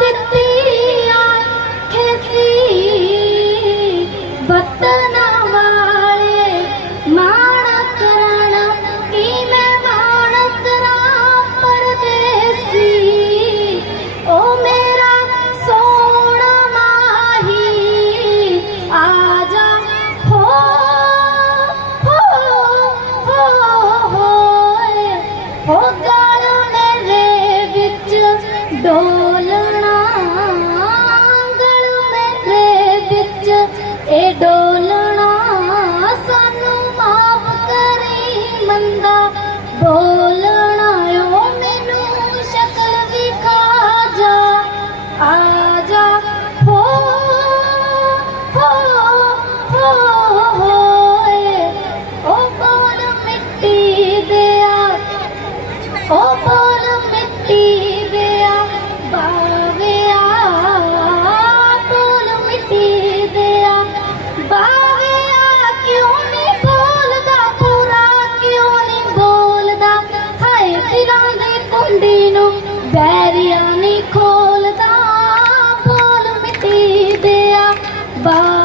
দেখতে Bye.